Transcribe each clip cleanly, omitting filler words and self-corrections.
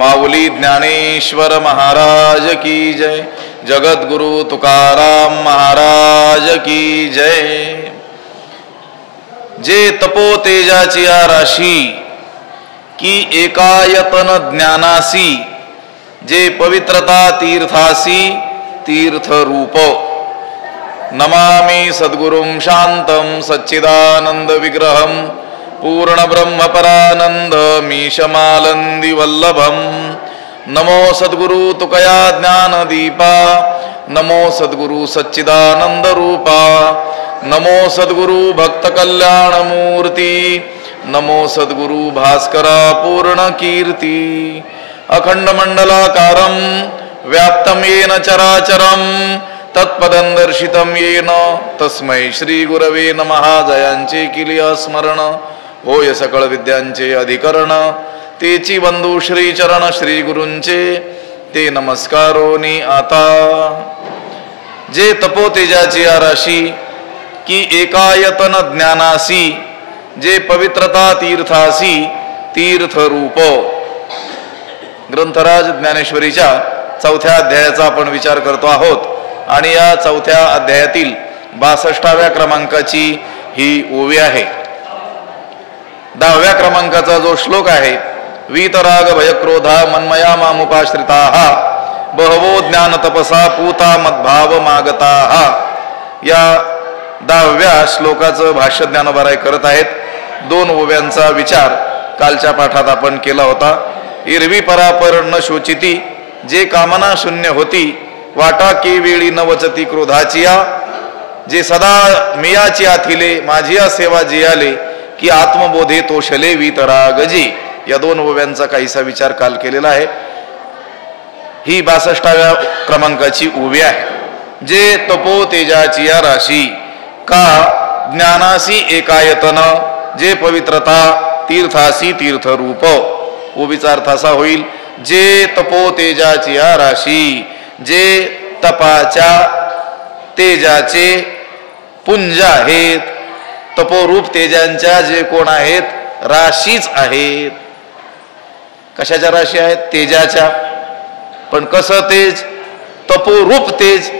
माऊली ज्ञानेश्वर महाराज की जय. जगद्गुरु तुकाराम महाराज की जय. जे तपो तेजाची राशी की एकायतन ज्ञानासी, जे पवित्रता तीर्थासी तीर्थ रूप. नमामि सद्गुरुं शांतं सच्चिदानंद विग्रहं पूर्ण ब्रह्म परानंद मीशमालंदी वल्लभम. नमो सद्गुरु तुकया ज्ञान दीपा, नमो सद्गुरु सच्चिदानंद रूपा, नमो सद्गुरु भक्त कल्याण मूर्ती, नमो सद्गुरु भास्करा पूर्ण कीर्ती. अखंड मंडलाकारं व्याप्तं येन चराचरं तत्पदं दर्शितं येन तस्मै श्री गुरवे नमः. जयांचे किलिया स्मरण होय सकळ विद्यांचे अधिकरण, तेची बंधू श्री चरण श्री गुरूंचे ते नमस्कारोनी आता. जे तपो तेजाची राशी की एकायतन ज्ञानासी, जे पवित्रता तीर्थासी तीर्थ रूप. ग्रंथराज ज्ञानेश्वरीच्या 4थ्या अध्यायाचा आपण विचार करतो आहोत आणि या 4थ्या अध्यायातील 62व्या क्रमांकाची ही ओवी आहे. 10व्या क्रमांकाचा जो श्लोक आहे, वीतराग भयक्रोधा मन्मया मामुपाश्रिताः बहवो ज्ञान तपसा पूता मद्भाव मागताः. या 10व्या श्लोकाचं भाष्य ज्ञानोबाराय करत आहेत. 2 ओव्यांचा विचार कालच्या पाठात आपण केला होता. इरवी परापर न शोचिती, जे कामना शून्य होती वाटा केवेळी न वचती क्रोधाचिया, जे सदा मियाची आथिले माझिया सेवा जियाले की आत्मबोधे तोषले वीतरागजी. या 2 ओव्यांचा काहीसा विचार काल केलेला आहे. ही 62व्या क्रमांकाची ओवी आहे. जे तपो तेजाची राशी का ज्ञानासी एकायतन, जे पवित्रता तीर्थासी तीर्थरूप. ओवीचा अर्थ असा होईल, जे तपो तेजाची राशी, जे तपाच्या तेजाचे पुंज आहेत, तपोरूप तेजांच्या जे कोण आहेत राशीच आहेत. कशाच्या राशी आहेत? तेजाच्या. पण कसं तेज? तपोरूप तेज.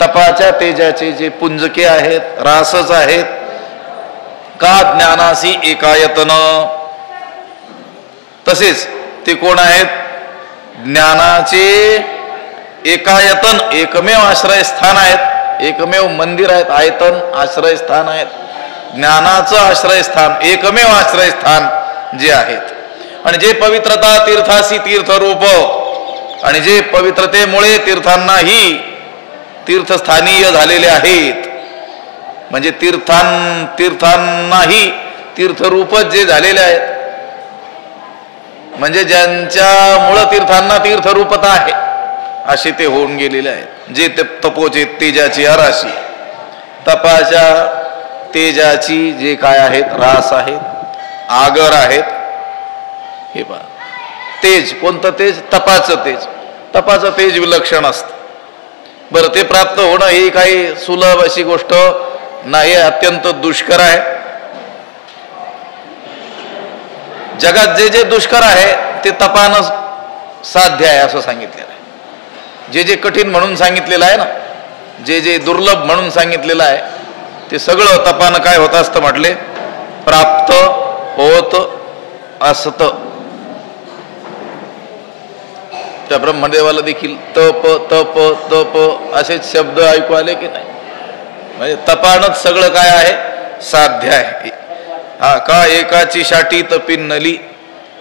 तपाच्या तेजाचे जे पुंजके आहेत, रासच आहेत. का ज्ञानासी एकायतन, तसेच ते कोण आहेत? ज्ञानाचे एकायतन, एकमेव आश्रयस्थान आहेत, एकमेव मंदिर आहेत. आयतन आश्रयस्थान आहेत. ज्ञानाचं आश्रयस्थान, एकमेव आश्रयस्थान जे आहेत. आणि जे पवित्रता तीर्थासी तीर्थरूप, आणि जे पवित्रतेमुळे तीर्थांनाही तीर्थस्थानीय झालेले आहेत. म्हणजे तीर्थांनाही तीर्थरूपच जे झालेले आहेत, म्हणजे ज्यांच्यामुळं तीर्थांना तीर्थरूपता आहे असे ते होऊन गेलेले आहेत. जे तपोचे तेजाची राशी, तपाच्या तेजाची जे काय आहेत, रास आहेत, आगर आहेत. हे पहा, तेज कोणतं तेज? तपाचं तेज. तपाचं तेज विलक्षण असतं. बरं, ते प्राप्त होणं ही काही सुलभ अशी गोष्ट नाही, अत्यंत दुष्कर आहे. जगात जे जे दुष्कर आहे ते तपानं साध्य आहे असं सांगितलेलं आहे. जे जे कठीण म्हणून सांगितलेलं आहे ना, जे जे दुर्लभ म्हणून सांगितलेलं आहे, ते सगळं तपानं काय होत असतं म्हटले? प्राप्त होत असत. त्या ब्रह्मदेवाला देखील तप तप तप असेच शब्द ऐकू आले की नाही? म्हणजे तपानच सगळं काय आहे? साध्य आहे. हा का एकाची शाटी तपीन नली,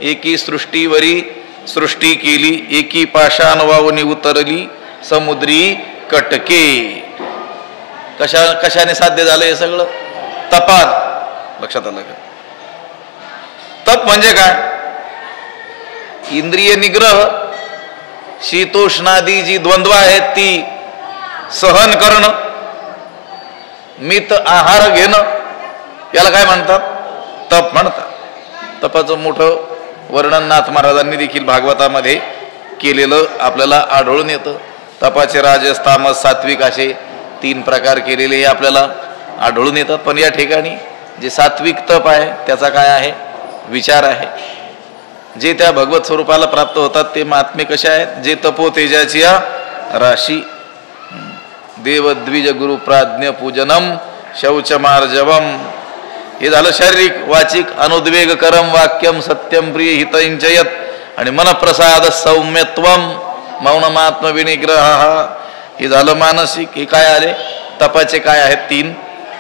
एकी सृष्टीवरी सृष्टी केली, एकी पाषाण वावनी उतरली समुद्री कटके. कशाने साध्य झालं हे सगळं? तपान. लक्षात आलं का? तप म्हणजे काय? इंद्रिय निग्रह, शीतोष्णादी जी द्वंद्व आहेत ती सहन करणं, मित आहार घेणं, याला काय म्हणतात? तप म्हणतात. तपाचं मोठं वर्णन नाथ महाराजांनी देखील भागवतामध्ये केलेलं आपल्याला आढळून येतं. तपाचे राजस तामस सात्विक असे 3 प्रकार केलेले हे आपल्याला आढळून येतात. पण या ठिकाणी जे सात्विक तप आहे त्याचा काय आहे? विचार आहे. जे त्या भगवत स्वरूपाला प्राप्त होतात ते महात्मे कसे आहेत? जे तपो तेजाची राशी, देव द्विज गुरु प्राज्ञ पूजनम शौचमार्जवम. हे झालं शारीरिक. वाचिक अनुद्वेग करम वाक्यम सत्यम प्रिय हितंचयत. आणि मनप्रसाद सौम्यत्वम मौनमात्म विनिग्रह. हे झालं मानसिक. हे काय आले? तपाचे काय आहेत? 3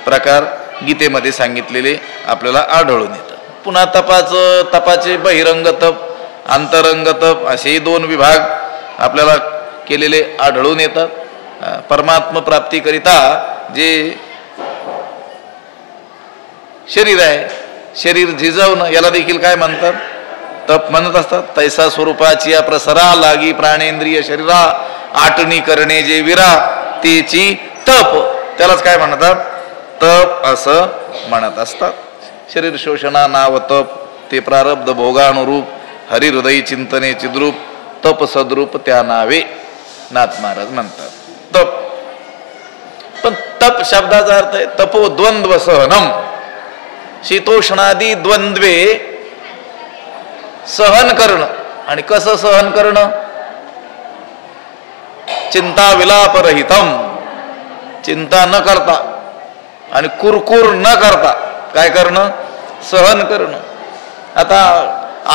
प्रकार गीतेमध्ये सांगितलेले आपल्याला आढळून येतात. पुन्हा तपाचे बहिरंग तप, अंतरंग तप असेही 2 विभाग आपल्याला केलेले आढळून येतात. परमात्म प्राप्तीकरिता जे शरीर आहे, शरीर झिजवणं, याला देखील काय म्हणतात? तप म्हणत असतात. तैसा स्वरूपाची या प्रसरा लागी प्राणेंद्रिय शरीरा आटणी करणे जे विरा तेची तप. त्यालाच काय म्हणतात? तप असं म्हणत असतात. शरीर शोषणा नाव तप, ते प्रारब्ध भोगानुरूप हरिहृदय चिंतने चिद्रूप तप सद्रूप त्या नावे. नाथ महाराज म्हणतात तप. पण तप शब्दाचा अर्थ आहे तपो द्वंद्व सहनम. शीतोष्णादी द्वंद्वे सहन करणं. आणि कसं सहन करणं? चिंता विलाप रहितम. चिंता न करता आणि कुरकुर न करता काय करणं? सहन करणं. आता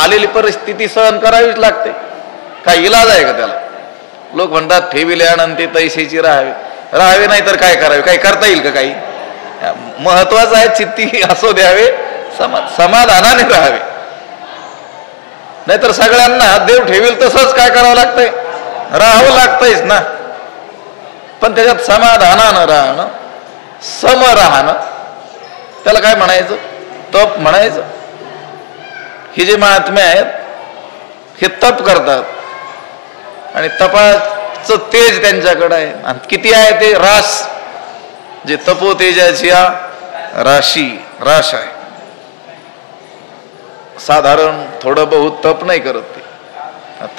आलेली परिस्थिती सहन करावीच लागते. काय इलाज आहे का त्याला? लोक म्हणतात ठेविल्यानंतर तैसेची राहावे नाही तर काय करावे? काही करता येईल का? काही महत्वाचं आहे चित्ती असो द्यावे, समाधानाने राहावे. नाहीतर सगळ्यांना देव ठेवील तसंच काय करावं लागतंय? राहावं लागतंयच ना. पण त्याच्यात समाधानानं राहणं, सम राहणं, त्याला काय म्हणायचं? तप म्हणायचं. हे जे महात्मे आहेत हे तप करतात आणि तपाचं तेज त्यांच्याकडे आहे. आणि किती आहे ते? रास. जे तपो तेजाची राशी राश आहे. साधारण थोडं बहुत तप नाही करत ते.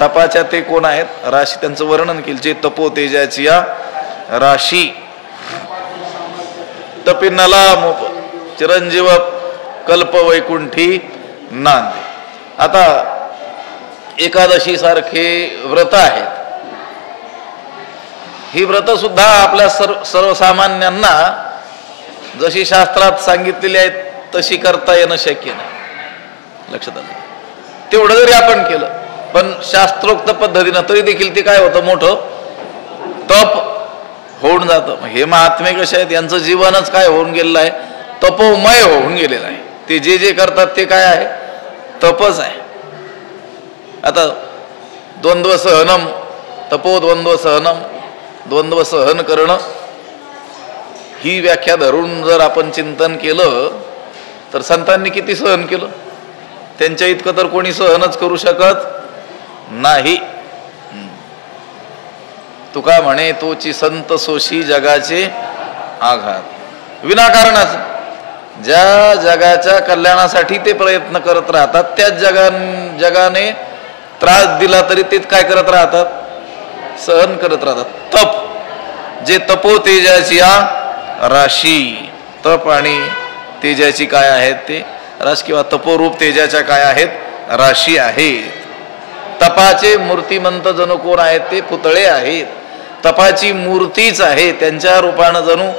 तपाच्या ते कोण आहेत? राशी. त्यांचं वर्णन केलं. जे तपो तेजाची राशी तपिनला मोप चिरंजीव कल्प वैकुंठी नांदे. आता एकादशी सारखे व्रत आहेत. ही व्रत सुद्धा आपल्या सर्वसामान्यांना जशी शास्त्रात सांगितलेली आहेत तशी करता येणं शक्य नाही. लक्षात आलं? तेवढं जरी आपण केलं पण शास्त्रोक्त पद्धतीनं तरी देखील ते काय होतं? मोठं तप होऊन जातं. हे महात्मे कसे आहेत? यांचं जीवनच काय होऊन गेलेलं आहे? तपोमय होऊन गेलेलं आहे. ते जे जे करतात ते काय आहे? तपच आहे. आता द्वंद्व सहनम, तपो द्वंद्व सहनम, द्वंद्व सहन करणं, ही व्याख्या धरून जर आपण चिंतन केलं तर संतांनी किती सहन केलं? त्यांच्या इतकं तर कोणी सहनच करू शकत नाही. तुका म्हणे तोची संत सोशी जगाचे आघात. विनाकारणाचं ज्या जगाच्या कल्याणासाठी ते प्रयत्न करत राहतात त्याच जगाने त्रास दिला तरी ते काय करत राहतात? सहन करत राहतात. तप. जे तपो तेजाची राशी. तप आणि तेजाची काय आहेत? ते राश किंवा तपोरूप तेजाच्या काय आहेत? राशी आहेत. तपाचे मूर्तिमंत जणू कोण आहेत? ते पुतळे आहेत. तपाची मूर्तीच आहे. त्यांच्या रूपानं जणू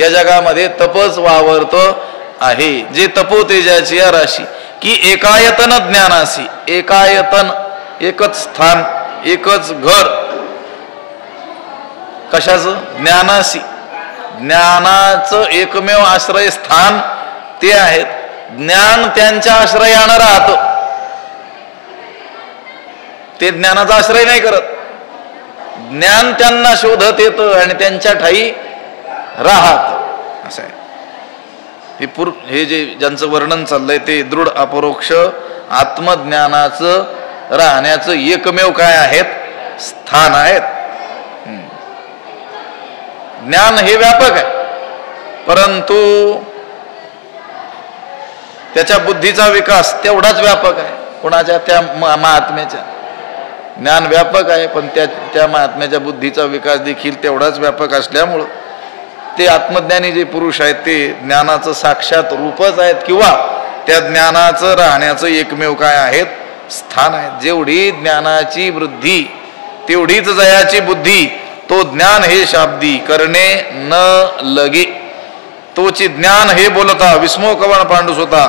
या जगामध्ये तपच वावरत आहे. जे तपो तेजाची राशी की एकायतन ज्ञानासी. एकायतन, एकच स्थान, एकच घर. कशाचं? ज्ञानासी. ज्ञानाचं एकमेव आश्रय स्थान ते आहेत. ज्ञान त्यांच्या आश्रयानं राहतं. ते ज्ञानाचा आश्रय नाही करत. ज्ञान त्यांना शोधत येतं आणि त्यांच्या ठाई राहत. असं आहे. हे जे ज्यांचं वर्णन चाललंय ते दृढ अपरोक्ष आत्मज्ञानाचं राहण्याचं एकमेव काय आहेत? स्थान आहेत. ज्ञान हे व्यापक आहे परंतु त्याच्या बुद्धीचा विकास तेवढाच व्यापक आहे. कोणाच्या? त्या महात्म्याच्या. ज्ञान व्यापक आहे पण त्या महात्म्याच्या बुद्धीचा विकास देखील तेवढाच व्यापक असल्यामुळं ते आत्मज्ञानी जे पुरुष आहेत ते ज्ञानाचं साक्षात रूपच आहेत किंवा त्या ज्ञानाचं राहण्याचं एकमेव काय आहेत? स्थान आहे. जेवढी ज्ञानाची वृद्धी तेवढीच जयाची बुद्धी. तो ज्ञान हे शाब्दी करणे न लगे. तोची ज्ञान हे बोलता विस्मो कवण पांडुस होता.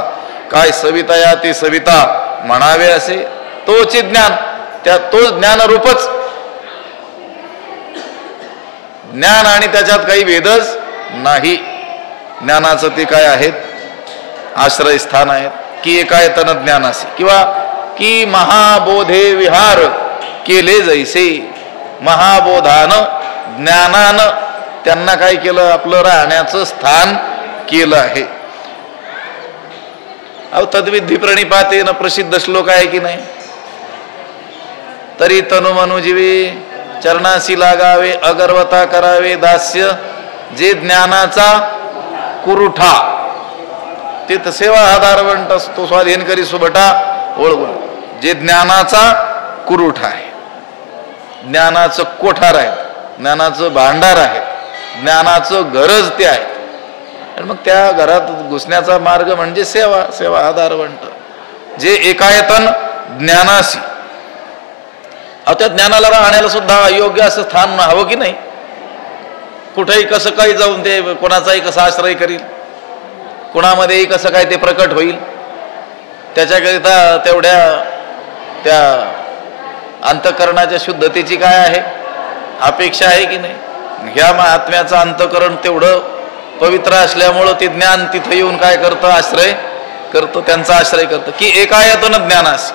काय सविता या ते सविता म्हणावे असे. तोची ज्ञान त्या तो ज्ञानरूपच ज्ञान आणि त्याच्यात काही भेदच नाही. ज्ञानाचं ते काय आहेत आश्रय स्थान आहेत की एकायतन ज्ञानासी किंवा की महाबोधे विहार केले जैसे. महाबोधानं ज्ञानानं त्यांना काय केलं आपलं राहण्याचं स्थान केलं आहे. अहो तद्विधी प्रणिपाते न प्रसिद्ध श्लोक आहे की नाही. तरी तनु मनुजीवे चरणासी लागावे अगर्वता करावे दास्य. जे ज्ञानाचा कुरुठा तीर्थ सेवा आधारवंट असतो स्वाधीन करी सुभटा ओळखून. जे ज्ञानाचा कुरुठा आहे ज्ञानाचं कोठार आहे ज्ञानाचं भांडार आहे ज्ञानाचं गरज ते आहे. आणि मग त्या घरात घुसण्याचा मार्ग म्हणजे सेवा सेवा आधारवंट. जे एकायतन ज्ञानासी. त्या ज्ञानाला राहण्याला सुद्धा योग्य असं स्थान हवं की नाही. कुठेही कसं काही जाऊन ते कोणाचाही कसा आश्रय करील कुणामध्येही कसं काय ते प्रकट होईल. त्याच्याकरिता तेवढ्या त्या अंतःकरणाच्या शुद्धतेची काय आहे अपेक्षा आहे की नाही. ह्या महात्म्याचं अंतःकरण तेवढं पवित्र असल्यामुळं ते ज्ञान तिथं येऊन काय करतं आश्रय करतं त्यांचा आश्रय करतं. की एकायतन ज्ञानासी.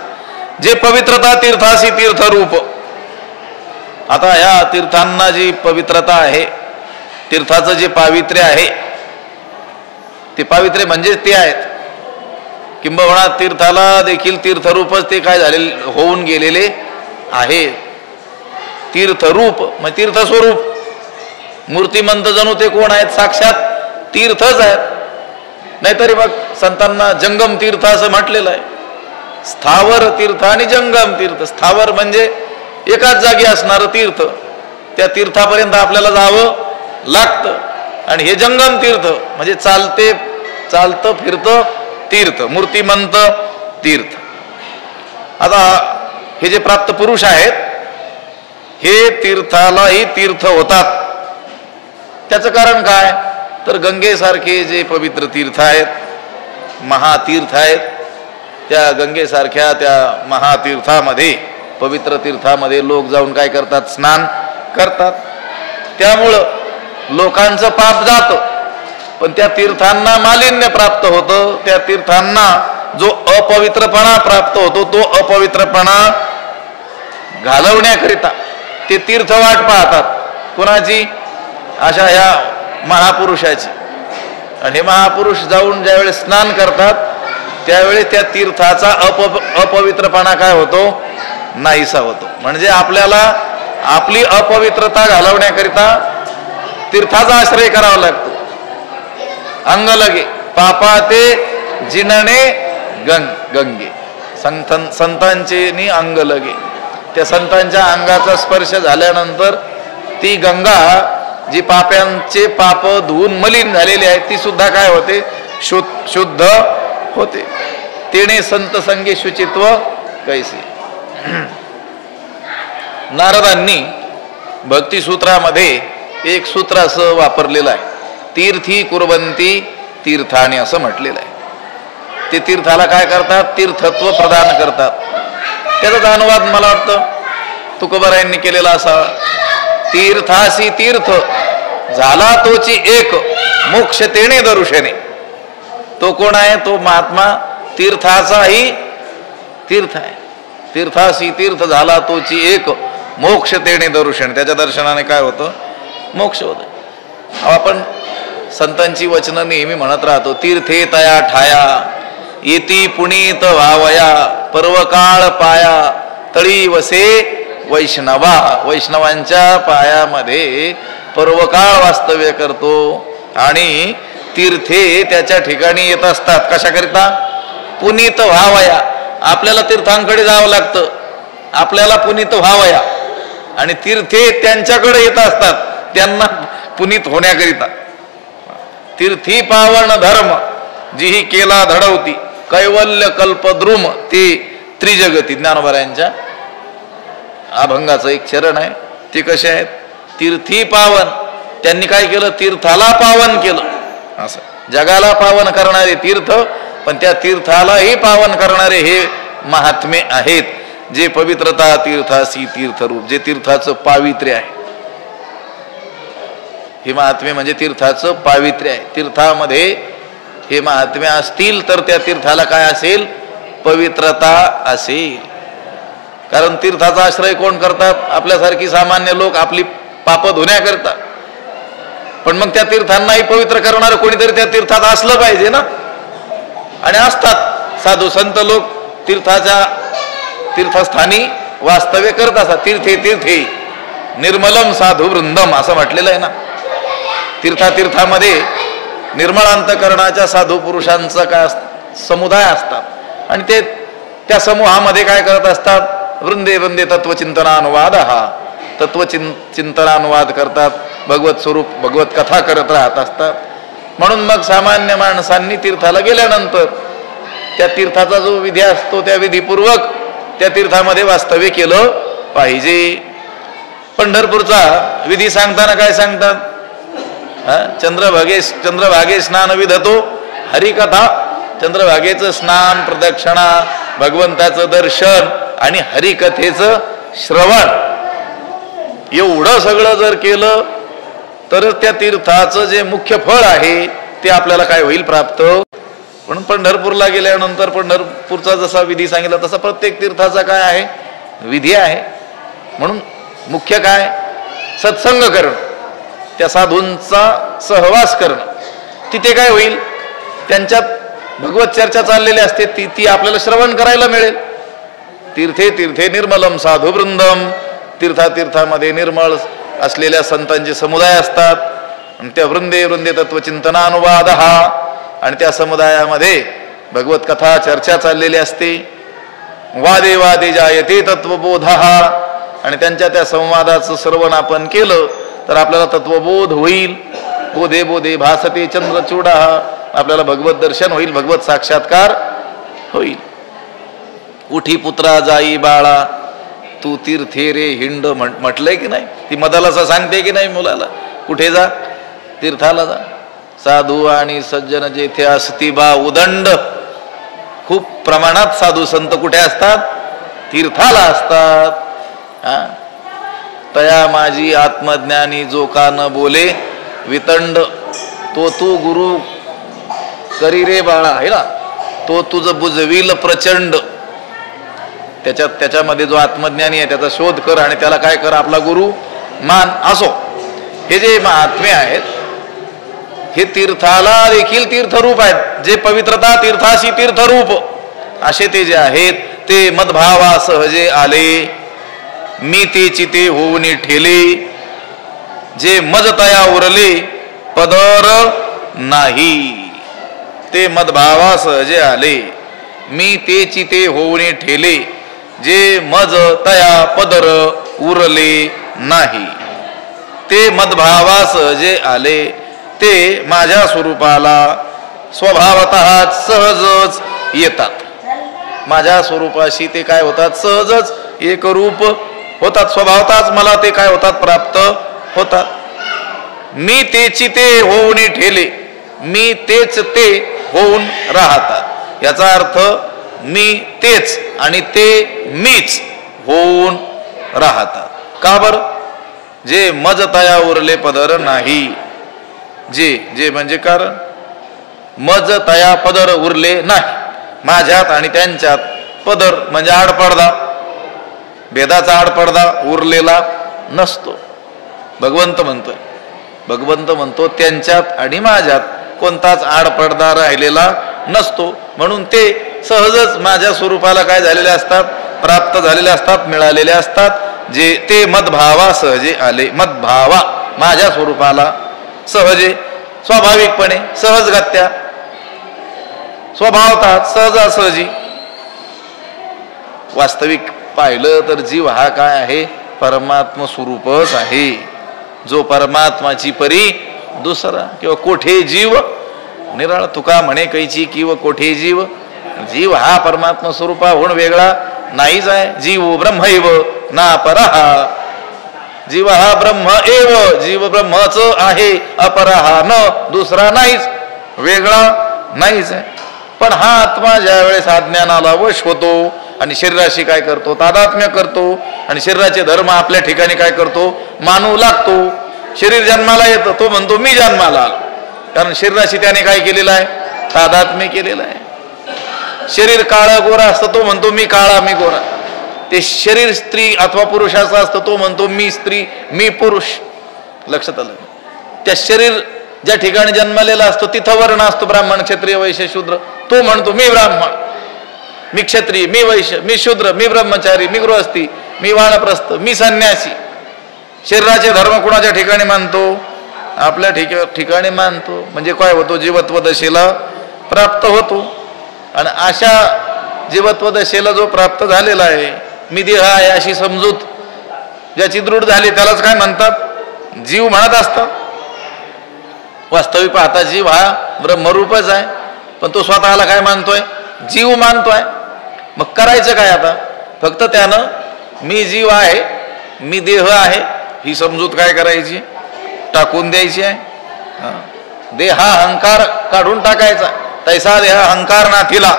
जे पवित्रता तीर्थासी तीर्थरूप. आता ह्या तीर्थांना जी पवित्रता आहे तीर्थाचं जे पावित्र्य आहे ते पावित्र्य म्हणजेच ते आहेत. किंबहुना तीर्थाला देखील तीर्थरूपच ते काय झाले होऊन गेलेले आहे. तीर्थरूप म्हणजे तीर्थस्वरूप. मूर्तिमंत जणू ते कोण आहेत साक्षात तीर्थच आहेत. नाहीतरी मग संतांना जंगम तीर्थ असं म्हटलेलं आहे. स्थावर तीर्थ आणि जंगम तीर्थ. स्थावर म्हणजे एकाच जागी असणारं तीर्थ. त्या तीर्थापर्यंत आपल्याला जावं लागतं. आणि हे जंगम तीर्थ म्हणजे चालतं फिरतं तीर्थ मूर्तिमंत तीर्थ. आता हे जे प्राप्त पुरुष आहेत हे तीर्थालाही तीर्थ होतात. त्याचं कारण काय तर गंगेसारखे जे पवित्र तीर्थ आहेत महातीर्थ आहेत त्या गंगेसारख्या त्या महातीर्थामध्ये पवित्र तीर्थामध्ये लोक जाऊन काय करतात स्नान करतात. त्यामुळं लोकांचं पाप जातं. पण त्या तीर्थांना मालिन्य प्राप्त होतं. त्या तीर्थांना जो अपवित्रपणा प्राप्त होतो तो अपवित्रपणा घालवण्याकरिता ते तीर्थ वाट पाहतात. कुणाची अशा ह्या महापुरुषाची. आणि हे महापुरुष जाऊन ज्यावेळेस स्नान करतात त्यावेळेस त्या तीर्थाचा अपवित्रपणा काय होतो नाहीसा होतो. म्हणजे आपल्याला आपली अपवित्रता घालवण्याकरिता तीर्थाचा आश्रय करावा लागतो. अंगलगे पापा ते जिनणे गंगे. संतांचे नि अंग लगे. त्या संतांच्या अंगाचा स्पर्श झाल्यानंतर ती गंगा जी पाप्यांचे पाप धुवून मलिन झालेली आहे ती सुद्धा काय होते शुद्ध होते. तेने संत संगे शुचित्व कैसे. नारदांनी भक्तिसूत्रामध्ये एक सूत्र असं वापरलेलं आहे. तीर्थी कुर्वंती तीर्थाने असं म्हटलेलं आहे. ते तीर्थाला काय करतात तीर्थत्व प्रदान करतात. त्याचाच अनुवाद मला वाटतं तुकोबारायांनी केलेला असा. तीर्थासी तीर्थ झाला तोची एक मोक्ष तेणे दरुषणे. तो कोण आहे तो महात्मा तीर्थाचाही तीर्थ आहे. तीर्थासी तीर्थ झाला तोची एक मोक्ष तेणे दरुषण. त्याच्या दर्शनाने काय होतं मोक्ष होतं. आपण संतांची वचनं नेहमी म्हणत राहतो. तीर्थे तया ठाया येती पुनीत व्हावया पर्वकाळ पाया तळी वसे वैष्णवा. वैष्णवांच्या पायामध्ये पर्वकाळ वास्तव्य करतो आणि तीर्थे त्याच्या ठिकाणी येत असतात. कशाकरिता पुनीत व्हावया. आपल्याला तीर्थांकडे जावं लागतं आपल्याला पुनीत व्हावया आणि तीर्थे त्यांच्याकडे येत असतात त्यांना पुनीत होण्याकरिता. तीर्थी पावन धर्म जिही केला धडवती कैवल्य कल्पद्रुम ते त्रिजगती ज्ञानोबारायांच्या अभंगाचं एक चरण आहे. ते कसे आहेत? तीर्थी पावन. त्यांनी काय केलं? तीर्थाला पावन केलं. असं जगाला पावन करणारे तीर्थ, पण त्या तीर्थालाही पावन करणारे हे महात्मे आहेत, जे पवित्रता तीर्थासी तीर्थरूप, जे तीर्थाचं पावित्र्य आहे. हे महात्मे म्हणजे तीर्थाचं पावित्र्य आहे. तीर्थामध्ये हे महात्मे असतील तर त्या तीर्थाला काय असेल? पवित्रता असेल. कारण तीर्थाचा आश्रय कोण करतात? आपल्यासारखी सामान्य लोक आपली पाप धुण्याकरता. पण मग त्या तीर्थांनाही पवित्र करणारं कोणीतरी त्या तीर्थात असलं पाहिजे ना. आणि असतात साधू संत लोक तीर्थस्थानी वास्तव्य करत असतात. तीर्थे तीर्थे निर्मलम साधू वृंदम असं म्हटलेलं आहे ना. तीर्थामध्ये निर्मळ अंतकरणाच्या साधू पुरुषांचा काय समुदाय असतात. आणि ते त्या समूहामध्ये काय करत असतात? वृंदे वृंदे तत्वचिंतनानुवाद. हा तत्वचिंतनानुवाद करतात. भगवत स्वरूप भगवत कथा करत राहत असतात. म्हणून मग सामान्य माणसांनी तीर्थाला गेल्यानंतर त्या तीर्थाचा जो विधी असतो त्या विधीपूर्वक त्या तीर्थामध्ये वास्तव्य केलं पाहिजे. पंढरपूरचा विधी सांगताना काय सांगतात? चंद्रभागे स्नान विधतो हरिकथा. चंद्रभागेचं स्नान, प्रदक्षिणा, भगवंताचं दर्शन आणि हरिकथेचं श्रवण, एवढं सगळं जर केलं तर त्या तीर्थाचं जे मुख्य फळ आहे ते आपल्याला काय होईल? प्राप्त. म्हणून पंढरपूरला गेल्यानंतर पंढरपूरचा जसा विधी सांगितला तसा प्रत्येक तीर्थाचा काय आहे? विधी आहे. म्हणून मुख्य काय? सत्संग करणं, त्या साधूंचा सहवास करणं. तिथे काय होईल? त्यांच्यात भगवत चर्चा चाललेली असते, ती आपल्याला श्रवण करायला मिळेल. तीर्थे तीर्थे निर्मलम साधू वृंदम. तीर्थामध्ये निर्मळ असलेल्या संतांचे समुदाय असतात. आणि त्या वृंदे वृंदे तत्वचिंतनानुवाद. आणि त्या समुदायामध्ये भगवत कथा चर्चा चाललेली असते. वादे वादे जायते तत्वबोध. आणि त्यांच्या त्या संवादाचं श्रवण आपण केलं तर आपल्याला तत्वबोध होईल. बोधे बोधे भासते चंद्रचूडा. आपल्याला भगवत दर्शन होईल, भगवत साक्षात्कार होईल. उठी पुत्रा जाई बाळा तू तीर्थे रे हिंड म्हटलंय की नाही? ती मदाला असं सांगते की नाही मुलाला? कुठे जा? तीर्थाला जा. साधू आणि सज्जन जेथे असती बा उदंड. खूप प्रमाणात साधू संत कुठे असतात? तीर्थाला असतात. तया माझी आत्मज्ञानी जो का न बोले वितंड. तो तू गुरु करी रे बाळा, आहे ना, तो तुझं बुजविल प्रचंड. त्याच्यामध्ये जो आत्मज्ञानी आहे त्याचा शोध कर आणि त्याला काय कर? आपला गुरु मान. असो, हे जे महात्मे आहेत हे तीर्थाला देखील तीर्थरूप आहेत. जे पवित्रता तीर्थाशी तीर्थरूप असे ते जे आहेत ते मदभावा सहजे आले. मी ते चिते होऊन ठेले. जे मज तया उरले पदर नाही. ते मदभावा सहजे आले. मी ते चिते होऊन ठेले. जे मज तया पदर उरले नाही. ते मदभावा सहजे आले. ते माझ्या स्वरूपाला स्वभावतः सहजच येतात. माझ्या स्वरूपाशी ते काय होतात? सहजच एकरूप होतात. स्वभावतःच मला ते काय होतात? प्राप्त होतात. मी तेची ते होऊन ठेले. मी तेच ते होऊन राहतात. याचा अर्थ मी तेच आणि ते मीच होऊन राहतात. का बर? जे मज तया उरले पदर नाही. जे म्हणजे कारण मज तया पदर उरले नाही. माझ्यात आणि त्यांच्यात पदर म्हणजे आडपडदा, भेदाचा आडपडदा उरलेला नसतो. भगवंत म्हणतो त्यांच्यात आणि माझ्यात कोणताच आडपडदा राहिलेला नसतो. म्हणून ते सहजच माझ्या स्वरूपाला काय झालेले असतात? प्राप्त झालेले असतात, मिळालेले असतात. जे ते मदभावा सहजे आले. मदभावा माझ्या स्वरूपाला सहजे, स्वाभाविकपणे, सहजगत्या, स्वभावतः, सहजासहजी. वास्तविक पाहिलं तर जीव हा काय आहे? परमात्म स्वरूपच आहे. जो परमात्माची परी दुसरा. किंवा कोठे जीव निराळ. तुका म्हणे कैची किंवा कोठे जीव. जीव हा परमात्मा स्वरूपाहून वेगळा नाहीच आहे. जीव ब्रह्मैव ना परहा. जीव हा ब्रह्म एव, जीव ब्रह्मच आहे, अपरहा न, दुसरा नाहीच, वेगळा नाहीच आहे. पण हा आत्मा ज्या वेळेस अज्ञानाला वश होतो आणि शरीराशी काय करतो, तादात्म्य करतो आणि शरीराचे धर्म आपल्या ठिकाणी काय करतो, मानू लागतो. शरीर जन्माला येतं, तो म्हणतो मी जन्माला आलो, कारण शरीराशी त्याने काय केलेलं आहे, तादात्म्य केलेलं आहे. शरीर काळा गोरा असतं, तो म्हणतो मी काळा मी गोरा. ते शरीर स्त्री अथवा पुरुषाचं असतं, तो म्हणतो मी स्त्री मी पुरुष. लक्षात आलं. त्या शरीर ज्या ठिकाणी जन्मलेला असतो तिथं वर्ण असतो, ब्राह्मण क्षत्रिय वैश्य शूद्र, तो म्हणतो मी ब्राह्मण मी क्षत्रिय मी वैश्य मी शूद्र मी ब्रह्मचारी मी गृहस्थी मी वानप्रस्थ मी संन्यासी. शरीराचे धर्म कुणाच्या ठिकाणी मानतो, आपल्या ठिकाणी मानतो. म्हणजे काय होतो, जीवत्व दशेला प्राप्त होतो. आणि अशा जीवत्व दशेला जो प्राप्त झालेला आहे, मी देह आहे अशी समजूत ज्याची दृढ झाली त्यालाच काय म्हणतात, जीव म्हणत असतात. वास्तविक पाहता जीव हा ब्रह्मरूपच आहे, पण तो स्वतःला काय मानतोय, जीव मानतोय. मग करायचं काय आता, फक्त त्यानं मी जीव आहे मी देह आहे ही समजूत काय करायची, टाकून द्यायची आहे. देहा अहंकार काढून टाकायचा. तैसा देहा अहंकार नाथिला,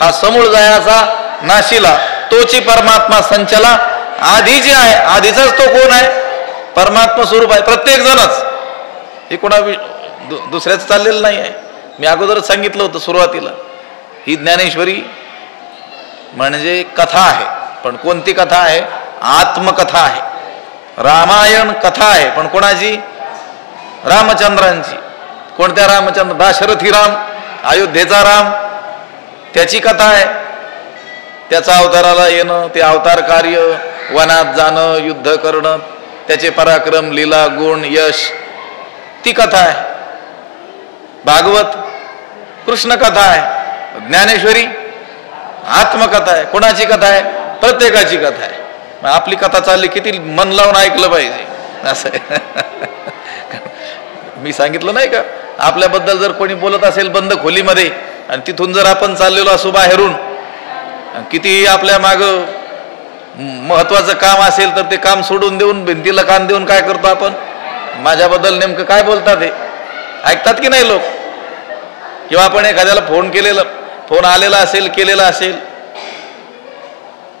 हा समूळ जायाचा नाशिला, तोची परमात्मा संचला. आधी जे आहे आधीचाच तो कोण आहे, परमात्मा स्वरूप आहे. प्रत्येक जणच, हे कोणा दुसऱ्याच चाललेलं नाही आहे. मी अगोदरच सांगितलं होतं सुरुवातीला, ही ज्ञानेश्वरी म्हणजे कथा आहे. पण कोणती कथा आहे, आत्मकथा आहे. रामायण कथा आहे, पण कोणाची, रामचंद्रांची. कोणत्या रामचंद्र, दाशरथी राम, अयोध्येचा राम, त्याची कथा आहे. त्याचा अवताराला येणं, ते अवतार कार्य, वनात जाणं, युद्ध करणं, त्याचे पराक्रम लीला गुण यश, ती कथा आहे. भागवत कृष्ण कथा आहे. ज्ञानेश्वरी आत्मकथा आहे. कोणाची कथा आहे, प्रत्येकाची कथा आहे. आपली कथा चालली, किती मन लावून ऐकलं पाहिजे असं मी सांगितलं नाही का, आपल्याबद्दल जर कोणी बोलत असेल बंद खोलीमध्ये आणि तिथून जर आपण चाललेलो असू बाहेरून, किती आपल्या माग महत्वाचं काम असेल तर ते काम सोडून देऊन भिंतीला कान देऊन काय करतो आपण, माझ्याबद्दल नेमकं काय बोलतात हे ऐकतात की नाही लोक. किंवा आपण एखाद्याला फोन आलेला असेल, केलेला असेल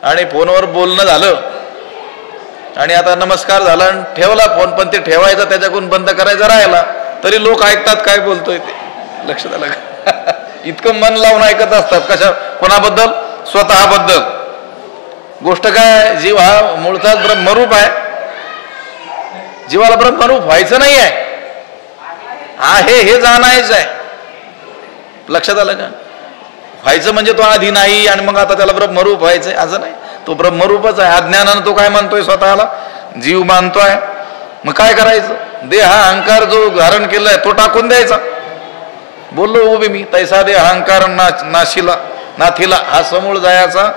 आणि फोनवर बोलणं झालं आणि आता नमस्कार झाला आणि ठेवला फोन, पण ते ठेवायचा त्याच्याकडून बंद करायचा राहिला, तरी लोक ऐकतात काय बोलतोय ते. लक्षात आलं का? इतकं मन लावून ऐकत असतात. कशा, कोणाबद्दल, स्वतःबद्दल. गोष्ट काय, जीव हा मूळचा ब्रह्मरूप आहे. जीवाला ब्रह्मरूप व्हायचं नाही आहे हे जाणायचं आहे. लक्षात आलं का? व्हायचं म्हणजे तो आधी नाही आणि मग आता त्याला ब्रह्मरूप व्हायचंय असं नाही. तो ब्रह्मरूपच आहे. अज्ञानानं तो काय मानतोय, स्वतःला जीव मानतोय. मग काय करायचं, देह हा अहंकार जो धारण केलाय तो टाकून द्यायचा. बोललो उभी मी, तैसा देह अहंकार नाशिला नाथिला, हा समूळ जायाचा.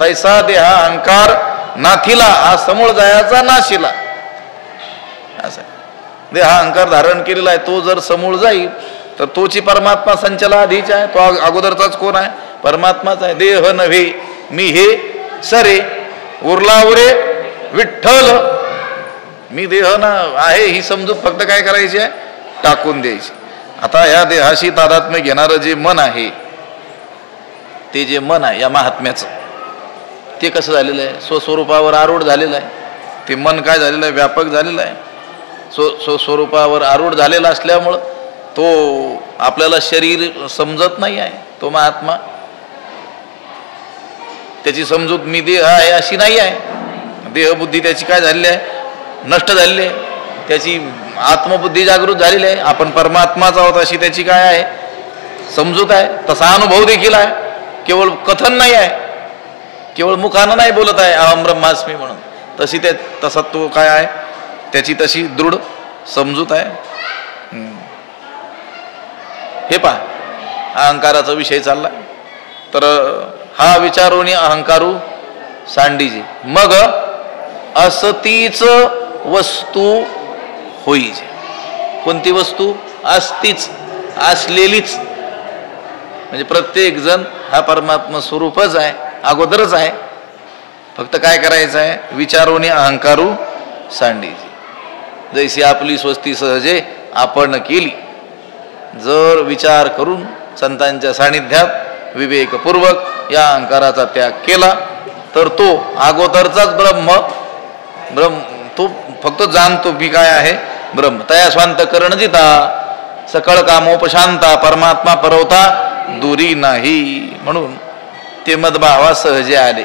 तैसा देह अहंकार नाथिला, हा समूळ जायाचा नाशिला. असं देह हा अहंकार धारण केलेला आहे, तो जर समूळ जाईल तर तोची परमात्मा संचला आधीच आहे. तो अगोदरचाच कोण आहे, परमात्माच आहे. देह नव्हे मी हे सरे, उरला उरे विठ्ठल. मी देह ना आहे ही समजूत फक्त काय करायची आहे, टाकून द्यायची. आता या देहाशी तादात्म्य घेणारं जे मन आहे, ते जे मन आहे या महात्म्याचं, ते कसं झालेलं आहे, स्वस्वरूपावर आरूढ झालेलं आहे. ते मन काय झालेलं आहे, व्यापक झालेलं आहे. स्वस्वरूपावर आरूढ झालेला असल्यामुळं तो आपल्याला शरीर समजत नाही आहे. तो महात्मा, त्याची समजूत मी देह आहे अशी नाही आहे. देहबुद्धी त्याची काय झालेली आहे, नष्ट झालेली आहे. त्याची आत्मबुद्धी जागृत झालेली आहे. आपण परमात्माच आहोत अशी त्याची काय आहे, समजूत आहे. तसा अनुभव देखील आहे. केवळ कथन नाही आहे, केवळ मुखानं नाही बोलत आहे अहम ब्रह्मास्मी म्हणून. तसा तो काय आहे, त्याची तशी दृढ समजूत आहे. हे पहा, अहंकाराचा विषय चालला. तर हा विचारोनी अहंकारू सांडीजे, मग असतीच वस्तू होईजे. कोणती वस्तू, असतीच, असलेलीच. म्हणजे प्रत्येक जण हा परमात्मा स्वरूपच आहे अगोदरच आहे. फक्त काय करायचं आहे, विचारोनी अहंकारू सांडीची. जैसी आपली स्वस्ती सहजे आपण केली. जर विचार करून संतांच्या सानिध्यात विवेकपूर्वक या अहंकाराचा त्याग केला तर तो अगोदरचाच ब्रह्म तो फक्त जाणतो मी काय आहे ब्रह्म. तया स्वांत करण जिता सकळ कामोपशांता परमात्मा परवता दुरी नाही. म्हणून ते मदभावा सहजे आले.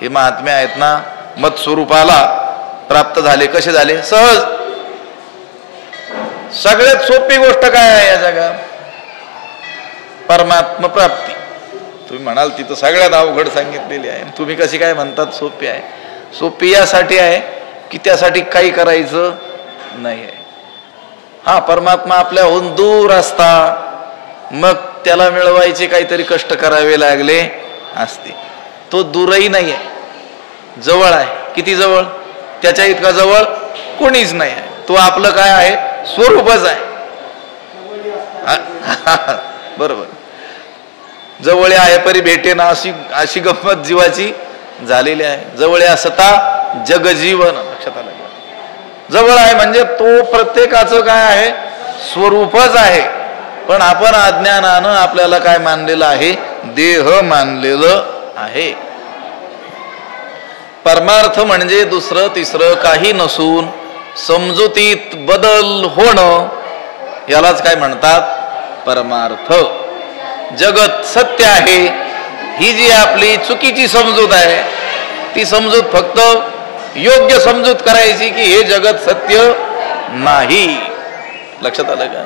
हे महात्मे आहेत ना, मत स्वरूपाला प्राप्त झाले. कसे झाले? सहज. सगळ्यात सोपी गोष्ट काय आहे या जगात? परमात्मा प्राप्ती. तुम्ही म्हणाल तिथं सगळ्यात अवघड सांगितलेली आहे. तुम्ही कशी काय म्हणतात सोपी आहे? सोपी यासाठी आहे की त्यासाठी काही करायचं नाही आहे. हा, परमात्मा आपल्याहून दूर असता मग त्याला मिळवायचे काहीतरी कष्ट करावे लागले असते. तो दूरही नाही आहे, जवळ आहे. किती जवळ? त्याच्या इतका जवळ कोणीच नाही आहे. तो आपलं काय आहे? स्वरूपच आहे. बरोबर. जवळ आहे परी भेटे ना, अशी गंमत जीवाची झालेली आहे. जवळ असता जगजीवन. लक्षात आलं? जवळ आहे म्हणजे तो प्रत्येकाचं काय आहे? स्वरूपच आहे. पण आपण अज्ञानानं आपल्याला काय मानलेलं आहे? देह मानलेलं आहे. परमार्थ म्हणजे दुसरं तिसरं काही नसून समजुतीत बदल होणं, यालाच काय म्हणतात? परमार्थ. जगत सत्य आहे ही जी आपली चुकीची समजूत आहे, ती समजूत फक्त योग्य समजूत करायची की हे जगत सत्य नाही. लक्षात आलं का?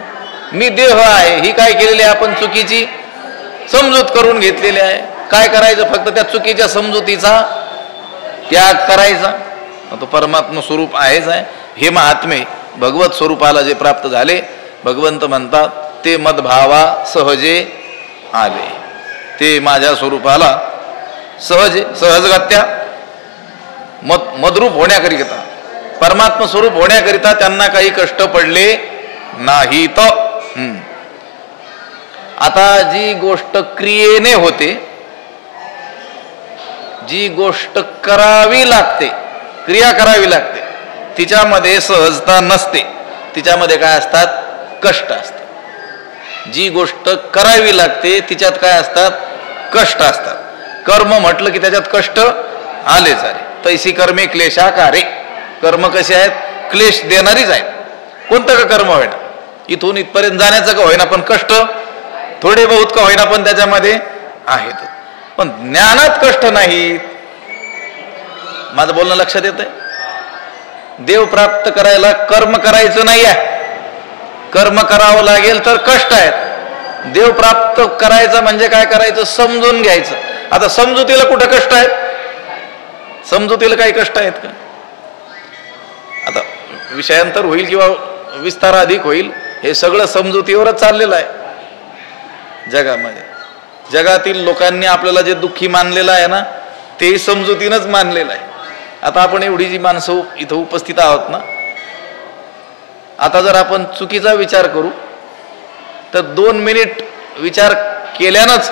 मी देह आहे ही काय केलेली आहे आपण? चुकीची समजूत करून घेतलेली आहे. काय करायचं? फक्त त्या चुकीच्या समजुतीचा त्याग करायचा. तो परमात्मा स्वरूप आहेच आहे. हे महात्मे भगवत स्वरूपाला जे प्राप्त झाले, भगवंत म्हणतात ते मदभावा सहजे आले. ते माझ्या स्वरूपाला सहजगत्या मदरूप होण्याकरिता, परमात्मा स्वरूप होण्याकरिता त्यांना काही कष्ट पडले नाहीत. आता जी गोष्ट क्रियेने होते, जी गोष्ट करावी लागते, क्रिया करावी लागते, तिच्यामध्ये सहजता नसते. तिच्यामध्ये काय असतात? कष्ट असतात. जी गोष्ट करावी लागते तिच्यात काय असतात? कष्ट असतात. कर्म म्हटलं की त्याच्यात कष्ट आलेच आले. तैसी कर्मे क्लेशाकारे. कर्म कसे आहेत? क्लेश देणारीच आहेत. कोणतं का कर्म होईना, इथून इथपर्यंत जाण्याचं का होईना, पण कष्ट थोडे बहुत का होईना पण त्याच्यामध्ये आहेत. पण ज्ञानात कष्ट नाहीत. माझं बोलणं लक्षात येतंय? देव प्राप्त करायला कर्म करायचं नाही आहे. कर्म करावं लागेल तर कष्ट आहेत. देव प्राप्त करायचं म्हणजे काय करायचं? समजून घ्यायचं. आता समजुतीला कुठं कष्ट आहेत? समजुतीला काही कष्ट आहेत का? आता विषयांतर होईल किंवा विस्तार अधिक होईल, हे सगळं समजुतीवरच चाललेलं आहे जगामध्ये. जगातील लोकांनी आपल्याला जे दुःखी मानलेलं आहे ना, ते समजुतीनंच मानलेलं आहे. आता आपण एवढी जी माणसं इथं उपस्थित आहोत ना, आता जर आपण चुकीचा विचार करू तर 2 मिनिट विचार केल्यानंच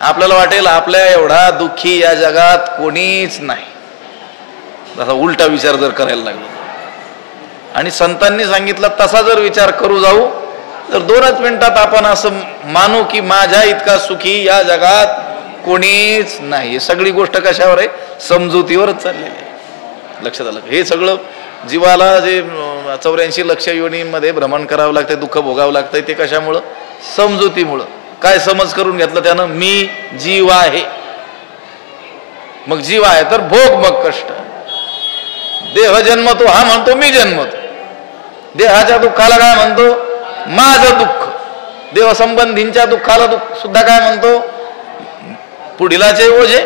आपल्याला वाटेल आपल्या एवढा दुःखी या जगात कोणीच नाही. तसा उलटा विचार जर करायला लागलो आणि संतांनी सांगितलं तसा जर विचार करू जाऊ तर 2च मिनिटात आपण असं मानू की माझ्या इतका सुखी या जगात कोणीच नाही. सगळी गोष्ट कशावर आहे? समजुतीवरच चाललेली आहे. लक्षात आलं? हे सगळं जीवाला जे 84 लक्ष योनीमध्ये भ्रमण करावं लागतंय, दुःख भोगावं लागतंय, ते कशामुळं? समजुतीमुळं. काय समज करून घेतलं त्यानं? मी जीव आहे. मग जीव आहे तर भोग, मग कष्ट. देह जन्मतो हा म्हणतो मी जन्मतो. देहाच्या दुःखाला काय म्हणतो? माझं दुःख. देवसंबंधींच्या दुःखाला सुद्धा काय म्हणतो? पुढिलाचे ओझे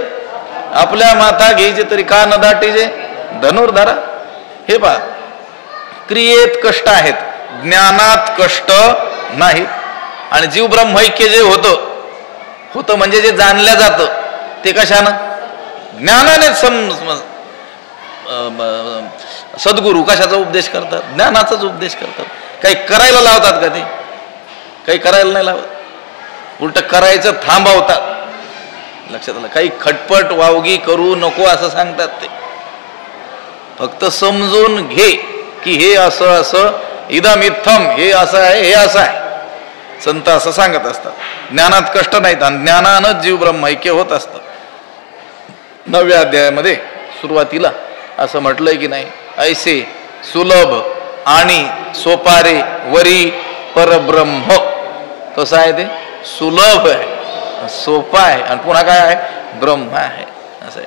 आपल्या माथा घ्यायचे तरी का न दाटीजे धनुर्धरा. हे पहा, क्रियेत कष्ट आहेत, ज्ञानात कष्ट नाहीत. आणि जीव ब्रह्मैक्य जे होतं म्हणजे जे जाणलं जातं ते कशानं? ज्ञानाने. सद्गुरू कशाचा उपदेश करतात? ज्ञानाचाच उपदेश करतात. काही करायला लावतात का? ते काही करायला नाही लावत, उलट करायचं थांबवतात. लक्षात आलं? काही खटपट वावगी करू नको असं सांगतात ते. फक्त समजून घे की हे असं असं, इदम इत्थम, हे असं आहे, हे असं आहे. संत असं सांगत असतात. ज्ञानात कष्ट नाहीत आणि ज्ञानानं जीव ब्रह्मैक्य होत असतं. 9व्या अध्यायामध्ये सुरुवातीला असं म्हटलंय की नाही, ऐसे सुलभ आणि सोपारे वरी परब्रह्म. कसं आहे ते? सुलभ आहे, सोपा आहे आणि पुन्हा काय आहे? ब्रह्म आहे. असं आहे.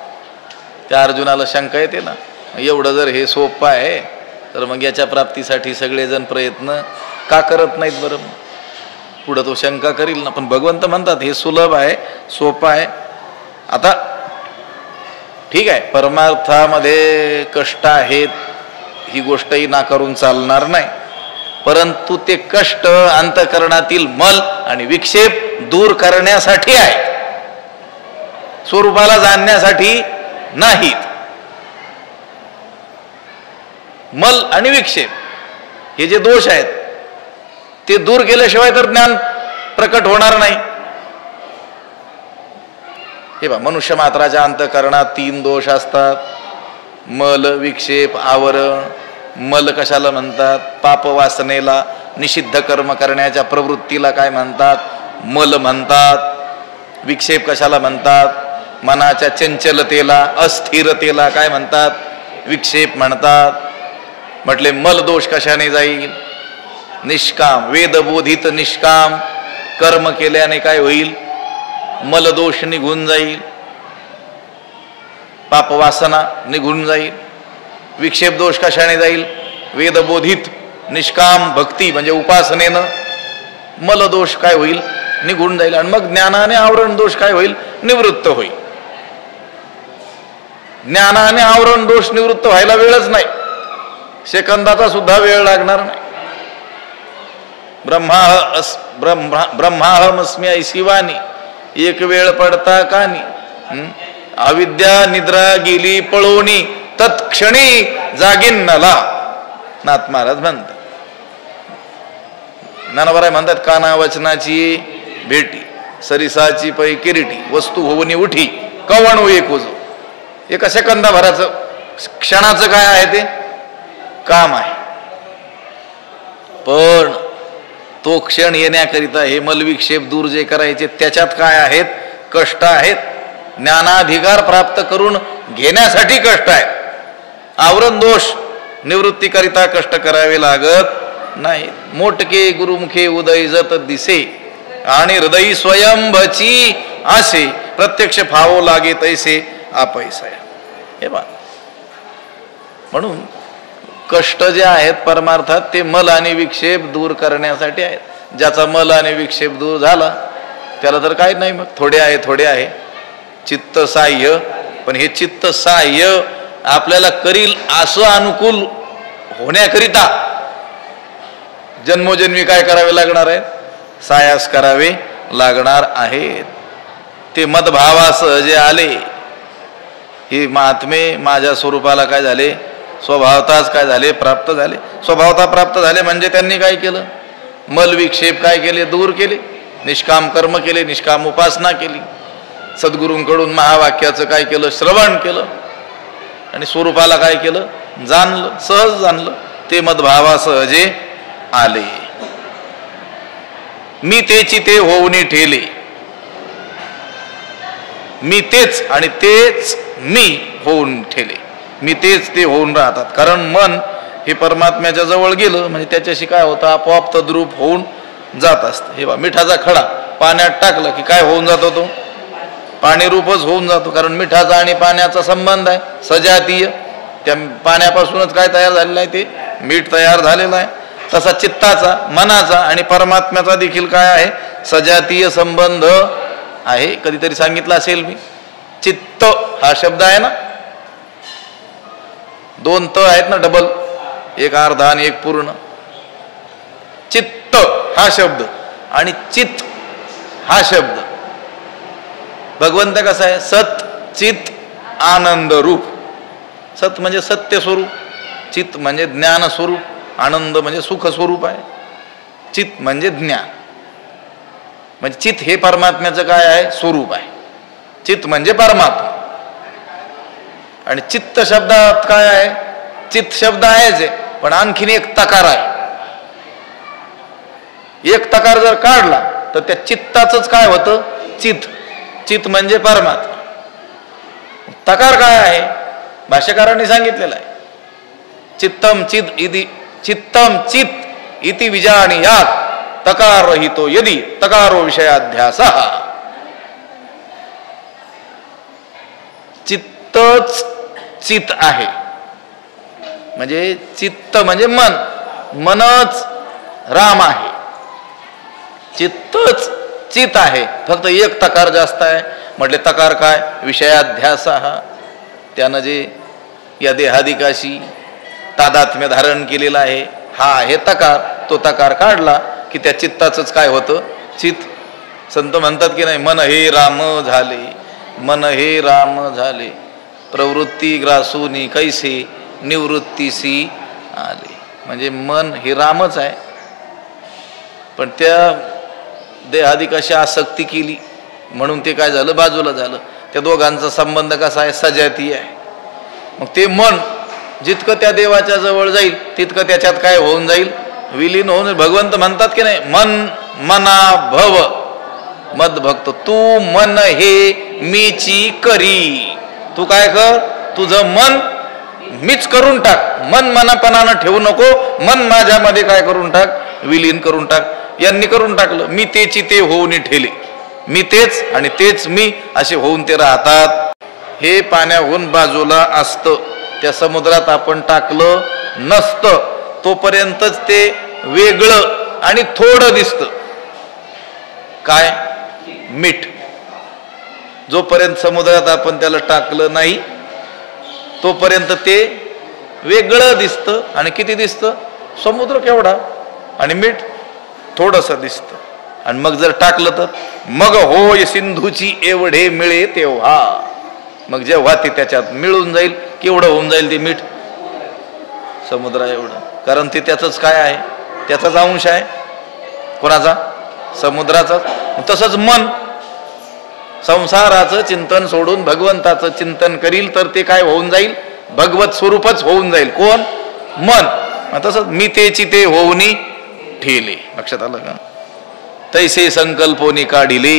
त्या अर्जुनाला शंका येते ना, एवढं जर हे सोपं आहे तर मग याच्या प्राप्तीसाठी सगळेजण प्रयत्न का करत नाहीत बरं? पुढं तो शंका करील ना. पण भगवंत म्हणतात हे सुलभ आहे, सोपं आहे. आता ठीक आहे, परमार्थामध्ये कष्ट आहेत ही गोष्टही नाकारून चालणार नाही, परंतु ते कष्ट अंतःकरणातील मल आणि विक्षेप दूर करण्यासाठी आहे, स्वरूपाला जाणण्यासाठी नाहीत. मल आणि विक्षेप हे जे दोष आहेत ते दूर केल्याशिवाय तर ज्ञान प्रकट होणार नाही. हे बा, मनुष्य मात्राच्या अंतःकरणात 3 दोष असतात: मल, विक्षेप, आवरण. मल कशाला म्हणतात? पाप वासनेला, निषिद्ध कर्म करण्याच्या प्रवृत्तीला काय म्हणतात? मल म्हणतात. विक्षेप कशाला म्हणतात? मनाच्या चंचलतेला, अस्थिरतेला काय म्हणतात? विक्षेप म्हणतात. म्हटले मल दोष कशाने जाईल? निष्काम, वेदबोधित निष्काम कर्म केल्याने काय होईल? मल दोष निघून जाईल, पापवासना निघून जाईल. विक्षेप दोष कशाने जाईल? वेदबोधित निष्काम भक्ती म्हणजे उपासनेनं मल दोष काय होईल? निघून जाईल. आणि मग ज्ञानाने आवरण दोष काय होईल? निवृत्त होईल. ज्ञानाने आवरण दोष निवृत्त व्हायला वेळच नाही, सेकंदाचा सुद्धा वेळ लागणार नाही. ब्रह्माहमस्मी ऐसी वाणी, एक वेळ पडता कानी. अविद्या निद्रा गेली पळोनी, तत्क्षणी जागिन्नला. नाथ महाराज म्हणतात. ज्ञानोबराय म्हणतात, काना वचनाची भेटी, सरिसाची पै किरीटी, वस्तू होऊनी उठी, कवणू एक उजो. एका सेकंदाभराचं क्षणाचं काय आहे ते? काम आहे. पण तो क्षण येण्याकरिता हे मलविक्षेप दूर जे करायचे त्याच्यात काय आहेत? कष्ट आहेत. ज्ञानाधिकार प्राप्त करून घेण्यासाठी कष्ट आहेत. आवरण दोष निवृत्तीकरिता कष्ट करावे लागत नाही. मोटके गुरुमुखे उदय जत दिसे, आणि हृदय स्वयंभची आसे, प्रत्यक्ष फावो लागे तैसे आपैसा. हे बा, म्हणून कष्ट जे आहेत परमार्थात ते मल आणि विक्षेप दूर करण्यासाठी आहेत. ज्याचा मल आणि विक्षेप दूर झाला त्याला तर काही नाही, मग थोडे आहे चित्त साह्य. पण हे चित्त साह्य आपल्याला करील असं अनुकूल होण्याकरिता जन्मोजन्मी काय करावे लागणार आहे? सायास करावे लागणार आहेत. ते मदभावासह जे आले हे महात्मे माझ्या स्वरूपाला काय झाले? स्वभावताच काय झाले? प्राप्त झाले. स्वभावता प्राप्त झाले म्हणजे त्यांनी काय केलं? मल विक्षेप काय केले? दूर केले. निष्काम कर्म केले, निष्काम उपासना केली, सद्गुरूंकडून महावाक्याचं काय केलं? श्रवण केलं, आणि स्वरूपाला काय केलं? जाणलं, सहज जाणलं. ते मदभावासह जे आले. मी तेची ते होऊनी ठेले. मी तेच आणि तेच मी होऊन ठेले. मी तेच ते होऊन राहतात. कारण मन हे परमात्म्याच्या जवळ गेलं म्हणजे त्याच्याशी काय होतं? आपोआप तद्रूप होऊन जात असतं. हे बा, मिठाचा खडा पाण्यात टाकला की काय होऊन जातो? तो पाणी रूपच होऊन जातो. कारण मिठाचा आणि पाण्याचा संबंध आहे सजातीय. त्या पाण्यापासूनच काय तयार झालेलं आहे? ते मीठ तयार झालेलं आहे. तसा चित्ताचा, मनाचा आणि परमात्म्याचा देखील काय आहे? सजातीय संबंध आहे. कधीतरी सांगितलं असेल मी. चित्त हा शब्द आहे ना, 2 त आहेत ना, डबल, एक अर्धा आणि एक पूर्ण. चित्त हा शब्द आणि चित हा शब्द. भगवंत कसा आहे? सत चित आनंद रूप. सत म्हणजे सत्य स्वरूप, चित म्हणजे ज्ञान स्वरूप, आनंद म्हणजे सुख स्वरूप आहे. चित म्हणजे ज्ञान. म्हणजे चित हे परमात्म्याचं काय आहे? स्वरूप आहे. चित म्हणजे परमात्मा. आणि चित्त शब्दात काय आहे? चित्त शब्द आहेच आहे, पण आणखीन एक तकार आहे. एक तकार जर काढला तर त्या चित्ताचंच काय होतं? चित. चित म्हणजे परमात्मा. तकार काय आहे? भाष्यकारांनी सांगितलेलं आहे. चित्तम चित इति विजानीयात् तकार रहितो यदि तकारो विषयाध्यासः. चित्तच चित आहे, म्हणजे चित्त म्हणजे मन, मनच राम आहे. चित्तच चित आहे, फक्त एक तकार जास्त आहे. म्हटले तकार काय? विषयाध्यासः. त्यानं जे या देहादिकाशी तादात्म्य धारण केलेला आहे, हा आहे तकार. तो तकार काढला की त्या चित्ताचंच काय होतं? चित. संत म्हणतात की नाही, मन हे राम झाले, मन हे राम झाले, प्रवृत्ती ग्रासूनी कैसे निवृत्तीसी आले. म्हणजे मन हे रामच आहे, पण त्या देहादिकाशी आसक्ती केली म्हणून ते काय झालं? बाजूला झालं. त्या दोघांचा संबंध कसा आहे? सजाती आहे. मग ते मन जितकं त्या देवाच्या जवळ जाईल तितकं त्याच्यात काय होऊन जाईल? विलीन होऊन. भगवंत म्हणतात की नाही, मन मना भव मद भक्त. तू मन हे मीची करी. तू काय कर? तुझं मन मीच करून टाक. मन मनापणानं ठेवू नको. मन माझ्यामध्ये काय करून टाक? विलीन करून टाक. यांनी करून टाकलं. मी तेची ते होऊन ठेले. मी तेच आणि तेच मी असे होऊन ते राहतात. हे पाण्याहून बाजूला असतं. त्या समुद्रात आपण टाकलं नसतं तोपर्यंतच ते वेगळं आणि थोडं दिसतं. काय? मीठ. जोपर्यंत समुद्रात आपण त्याला टाकलं नाही तोपर्यंत ते वेगळं दिसतं. आणि किती दिसतं? समुद्र केवढा आणि मीठ थोडंसं दिसतं. आणि मग जर टाकलं तर मग होय सिंधूची एवढे मिळे तेव्हा. मग जेव्हा ते त्याच्यात मिळून जाईल, केवढं होऊन जाईल ते मीठ? समुद्रा एवढं. कारण ते त्याचंच काय आहे? त्याचाच अंश आहे. कोणाचा? समुद्राचा. तसंच मन संसाराचं चिंतन सोडून भगवंताचं चिंतन करील तर ते काय होऊन जाईल? भगवत स्वरूपच होऊन जाईल. कोण? मन. तसंच मी तेची ते होऊनी ठेले. लक्षात आलं का? तैसे संकल्पोनी काढिले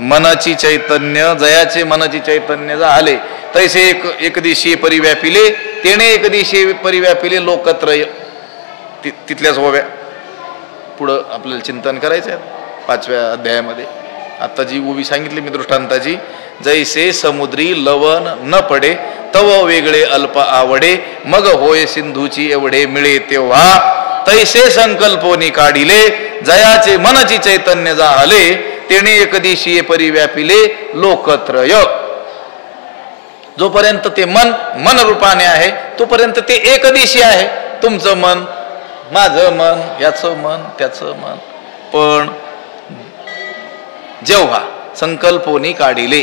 मनाची चैतन्य, जयाचे मनाची चैतन्य झाले. तैसे एक दिवशी परिव्यापिले, तेने एक दिवशी परिव्यापिले लोकत्रय. तिथल्याच होव्या पुढं आपल्याला चिंतन करायचं आहे 5व्या अध्यायामध्ये. आता जी उभी सांगितली मी दृष्टांताची, जैसे समुद्री लवण न पडे तव वेगळे अल्प आवडे, मग होय सिंधूची एवढे मिळे तेव्हा. तैसे संकल्पोनी काढिले जयाचे मनची चैतन्य झाले, तेने एकदिशीय परिव्यापिले लोकत्रय. जोपर्यंत ते मन रूपाने आहे तोपर्यंत ते एकदिशी आहे. तुमचं मन, माझं मन, याचं मन, त्याचं मन. पण जेव्हा संकल्पोनी काढिले,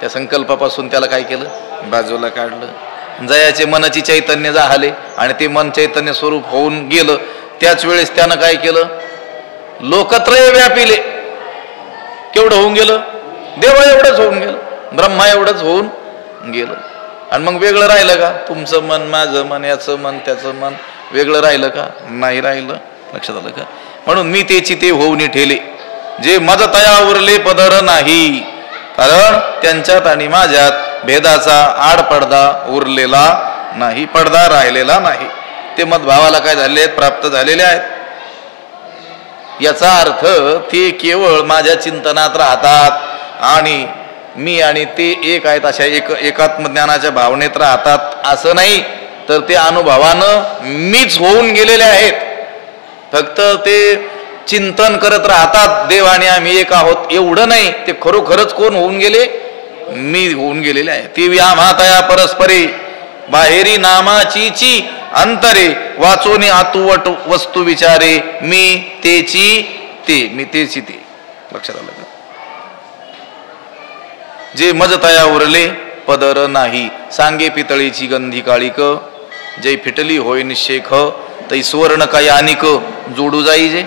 त्या संकल्पापासून त्याला काय केलं? बाजूला काढलं. जयाचे मनची चैतन्य झाले आणि ते मन चैतन्य स्वरूप होऊन गेलं. त्याच वेळेस त्यानं काय केलं? लोकत्रय व्यापिले. केवढं होऊन गेलं? देव एवढंच होऊन गेलं, ब्रह्मा एवढंच होऊन गेलं. आणि मग वेगळं राहिलं का? तुमचं मन, माझं मन, याचं मन, त्याचं मन वेगळं राहिलं का? नाही राहिलं. लक्षात आलं का? म्हणून मी तेची ते होऊन ठेले, जे मज तया उरले पदर नाही. कारण त्यांच्यात आणि माझ्यात भेदाचा आडपडदा उरलेला नाही, पडदा राहिलेला नाही. ते मदभावाला काय झाले आहेत? प्राप्त झालेले आहेत. याचा अर्थ ते केवळ माझ्या चिंतनात राहतात आणि मी आणि ते एक आहेत अशा एकात्मज्ञानाच्या भावनेत राहतात असं नाही, तर ते अनुभवानं मीच होऊन गेलेले आहेत. फक्त ते चिंतन करत राहतात देव आणि आम्ही एक आहोत एवढं नाही. ते खरोखरच कोण होऊन गेले? मी होऊन गेलेले आहे. ती व्यामातया परस्परे बाहेरी नामाची अंतरे वाचोनी आतुवट वस्तू विचारे मी तेची ते, मी तेची ते. लक्षात आलं का? जे मजतया उरले पदर नाही, सांगे पितळीची गंधी काळीक, जै फिटली होय निशेख तै सुवर्ण काय अनिक जोडू जाई. जे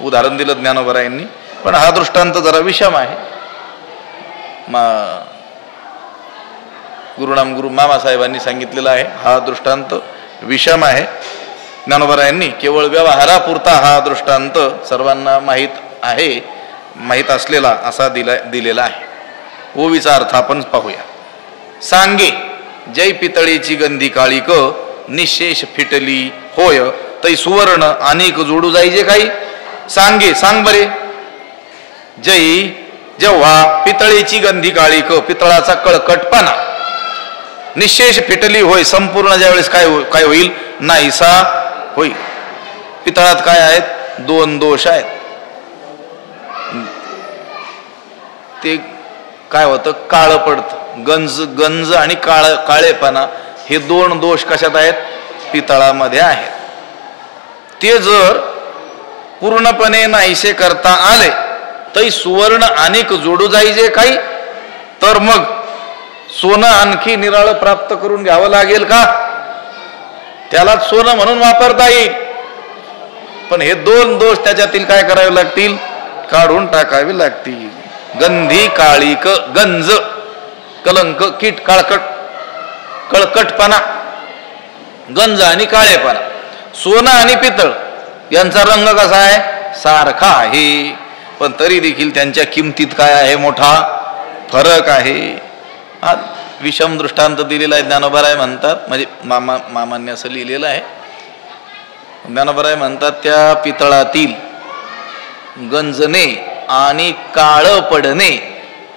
उदाहरण दिलं ज्ञानोबा यांनी, पण हा दृष्टांत जरा विषम आहे. गुरुनाम गुरु मामासाहेबांनी सांगितलेला आहे. हा दृष्टांत विषम आहे. ज्ञानोबा यांनी केवळ व्यवहारापुरता हा दृष्टांत सर्वांना माहीत असलेला असा दिलेला आहे. ओवीचा अर्थ आपण पाहूया. सांगे जै पितळेची गंधी काळीक, निशेष फिटली होय तै सुवर्ण अनेक जोडू जाईजे काही. सांगे सांग बरे. जै जेव्हा पितळेची गंधी काळीक, पितळाचा कळकटपणा, निशेष फिटली होय, संपूर्ण ज्यावेळेस काय होईल, नाहीसा होईल. पितळात काय आहेत? दोन दोष आहेत. ते काय होतं, काळं पडतं. गंज आणि काळेपणा हे दोन दोष कशात आहेत? पितळामध्ये आहेत. ते जर पूर्णपणे नाहीसे करता आले तै सुवर्ण अनेक जोडू जाईजे काही. तर मग सोनं आणखी निराळं प्राप्त करून घ्यावं लागेल का? त्याला सोनं म्हणून वापरता येईल, पण हे दोन दोष त्याच्यातील काय करावे लागतील? काढून टाकावे लागतील. गंधी काळीक, गंज कलंक, कीट, कळकटपणा, गंज आणि काळेपणा. सोनं आणि पितळ यांचा रंग कसा आहे? सारखा आहे, पण तरी देखील त्यांच्या किमतीत काय आहे? मोठा फरक आहे. हा विषम दृष्टांत दिलेला आहे. ज्ञानोबा म्हणतात, म्हणजे मामांनी असं लिहिलेलं आहे. ज्ञानोबा म्हणतात त्या पितळातील गंजणे आणि काळ पडणे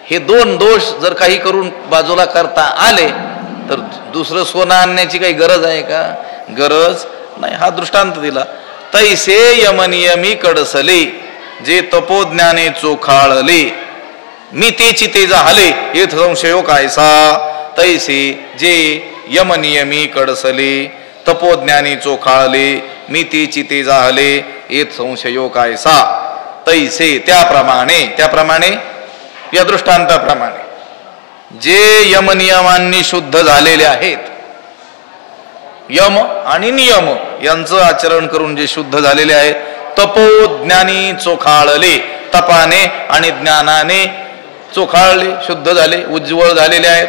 हे दोन दोष जर काही करून बाजूला करता आले तर दुसरं सोनं आणण्याची काही गरज आहे का? गरज नाही. हा दृष्टांत दिला. तैसे यमनियमी कडसले, जे तपोज्ञाने चोखाळले, मी तेची ते झाले येथ संशयो कायसा. तैसे जे यमनियमी कडसले, तपोज्ञानी चोखाळले, मी तेची ते झाले येथ संशयो कायसा. तैसे त्याप्रमाणे या दृष्टांताप्रमाणे जे यमनियमांनी शुद्ध झालेले आहेत, यम आणि नियम यांचं आचरण करून जे शुद्ध झालेले आहेत, तपोज्ञानी चोखाळले, तपाने आणि ज्ञानाने चोखाळले, शुद्ध झाले, उज्ज्वल झालेले आहेत,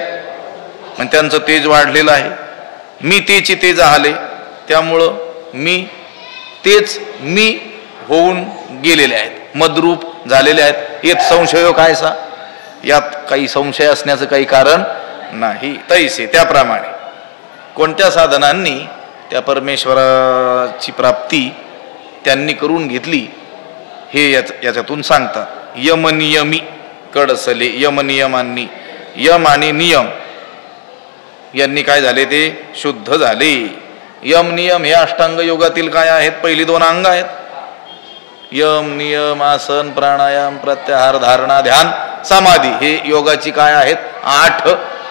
आणि त्यांचं तेज वाढलेलं आहे. मी तेची ते झाले, त्यामुळं मी होऊन गेलेले आहेत, मद्रूप झालेले आहेत. येत संशयो कायसा, यात काही संशय असण्याचं काही कारण नाही. तैसे त्याप्रमाणे कोणत्या साधनांनी त्या परमेश्वराची प्राप्ती त्यांनी करून घेतली हे याच्यातून सांगतात. यमनियमी कडसले, यमनियमांनी, यम आणि नियम यांनी काय झाले? ते शुद्ध झाले. यम नियम हे अष्टांग योगातील काय आहेत? पहिली दोन अंग आहेत. यम नियम, आसन, प्राणायाम, प्रत्याहार, धारणा, ध्यान, समाधी हे योगाची काय आहेत? 8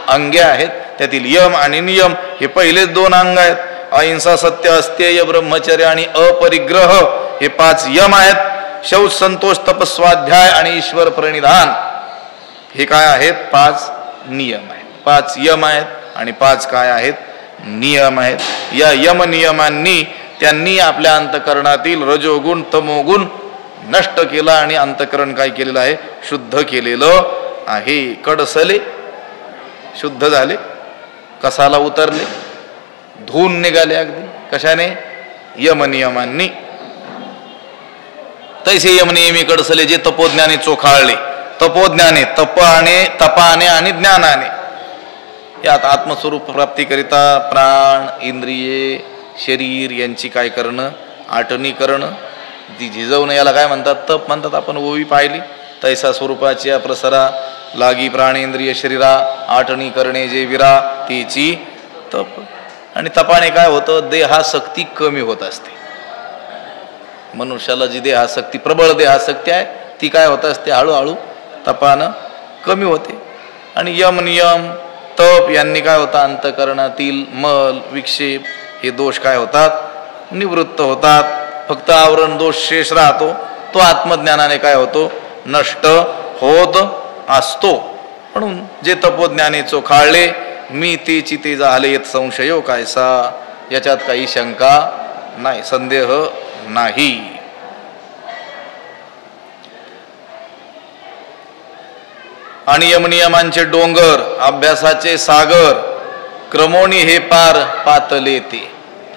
अंगे आहेत. त्यातील यम आणि नियम हे पहिलेच 2 अंग आहेत. अहिंसा, सत्य, अस्तेय, ब्रह्मचर्य आणि अपरिग्रह हे 5 यम आहेत. शौच, संतोष, तपस्वाध्याय आणि ईश्वर प्रणिधान हे काय आहेत? 5 नियम आहेत. 5 यम आहेत आणि 5 काय आहेत? नियम आहेत. या यम नियमांनी त्यांनी आपल्या अंतकरणातील रजोगुण तमोगुण नष्ट केला आणि अंतकरण काय केलेलं आहे? शुद्ध केलेलं आहे. कडसले, शुद्ध झाले, कसाला उतरले, धुवून निघाले. अगदी कशाने? यमनियमांनी. तैसे यमनियमी कडसले, जे तपोज्ञाने चोखाळले. तपोज्ञाने, तपाने आणि ज्ञानाने. यात आत्मस्वरूप प्राप्तीकरिता प्राण, इंद्रिये, शरीर यांची काय करणं? आटणी करणं, ती झिजवणं. याला काय म्हणतात? तप म्हणतात. आपण ओवी पाहिली. तैसा स्वरूपाची प्रसरा लागी प्राणेंद्रिय शरीरा, आटणी करणे जे विरा तीची तप. आणि तपाने काय होतं? देहासक्ती कमी होत असते. मनुष्याला जी देहासक्ती, प्रबळ देहासक्ती आहे ती काय होत असते? हळूहळू तपानं कमी होते. आणि यम नियम तप यांनी काय होतं? अंतकरणातील मल विक्षेप हे दोष काय होतात? निवृत्त होतात. फक्त आवरण दोष शेष राहतो. तो आत्मज्ञानाने काय होतो? नष्ट होत असतो. म्हणून जे तपोज्ञाने चोखाळले, मी तेची ते झाले येत संशयो कायसा. याच्यात काही शंका नाही, संदेह नाही. आणि यमनियमांचे डोंगर अभ्यासाचे सागर क्रमोनी हे पार पातले ते.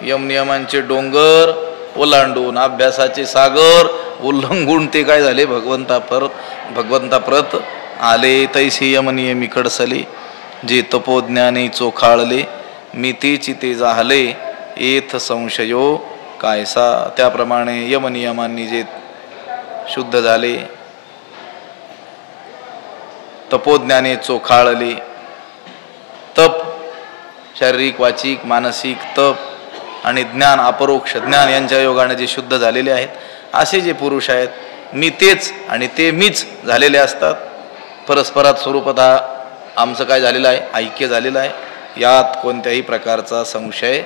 यमनियमांचे डोंगर ओलांडून अभ्यासाचे सागर उल्लंघून ते काय झाले भगवंताप्रत आले. तैसे यमनियमी कडसले जे तपोज्ञाने चोखाळले मी तेची ते जाहले येथ संशयो कायसा. त्याप्रमाणे यमनियमांनी जे शुद्ध झाले तपोज्ञाने चोखाळले तप शारीरिक वाचिक मानसिक तप आणि ज्ञान अपरोक्ष ज्ञान यांच्या योगाने जे शुद्ध झालेले आहेत असे जे पुरुष आहेत मी तेच आणि ते मीच झालेले असतात. परस्परात स्वरूपतः आमचं काय झालेलं आहे ऐक्य झालेलं आहे. यात कोणत्याही प्रकारचा संशय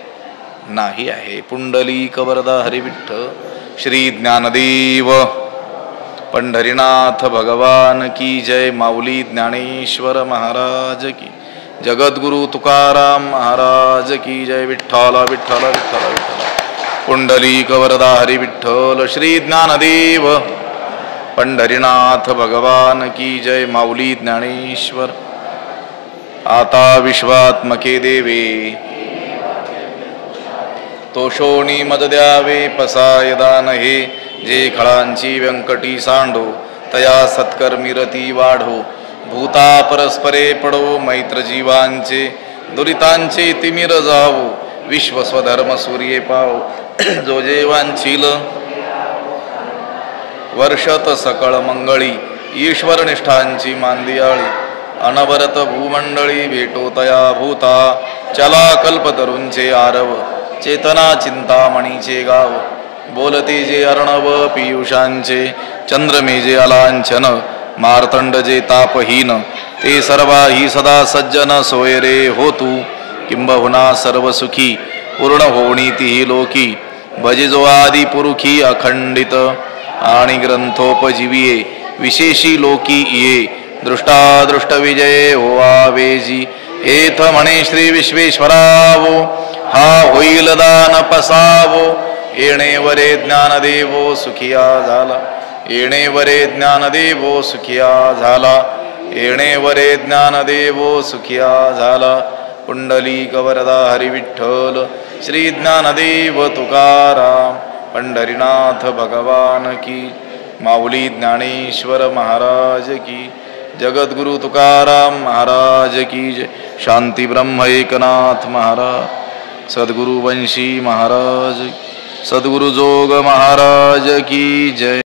नाही आहे. पुंडलिक वरदा हरिविठ्ठल श्री ज्ञानदेव पंढरीनाथ भगवान की जय. माऊली ज्ञानेश्वर महाराज की. जगद्गुरु तुकाराम महाराज की जय. विठ्ठल विठ्ठल विठ्ठल विठ्ठल. पुंडलिक वरदा हरी विठ्ठल श्री ज्ञानदेव पंढरीनाथ भगवान की जय. माऊली ज्ञानेश्वर. आता विश्वात्मके देवे तोषोणी मद द्यावे पसाय दान हे. जे खळांची व्यंकटी सांडो तया सत्कर्मी रती वाढो. भूता परस्परे पडो मैत्र जीवांचे दुरितांचे तिमिर जावो. विश्व स्वधर्म सूर्ये पावो जो जेवांचील वर्षत सकळ मंगळी. ईश्वर निष्ठांची मांदियाळी अनवरत भूमंडळी भेटो तया भूता. चला कल्पतरूंचे आरव चेतना चिंतामणीचे गाव. बोलते जे अर्णव पियुषांचे चंद्रमे जे अलांछन. मार्तंड जे तापहीन ते सर्वाही सदा सज्जन. सोय रे हो तू किंबहुना सर्व सुखी पूर्ण होणी तिही लोकी. भजिजो आदि पुरुखी अखंडित आणि ग्रंथोपजीविये. विशेषी लोकी ये दृष्टादृष्ट विजय हो आवेजी. एथ म्हणे श्री विश्वेश्वरावो हा होईल दान पसावो. येणे वरे ज्ञानदेवो सुखिया झाला. येणे वरे ज्ञानदेवो सुखिया झाला. येणे वरे ज्ञानदेवो सुखिया झाला. पुंडलिक वरदा हरी विठ्ठल श्री ज्ञानदेव तुकाराम पंढरीनाथ भगवान की. माऊली ज्ञानेश्वर महाराज की. जगद्गुरु तुकाराम महाराज की जय. शांती ब्रह्म एकनाथ महाराज. सद्गुरु वंशी महाराज. सद्गुरु जोग महाराज की जय.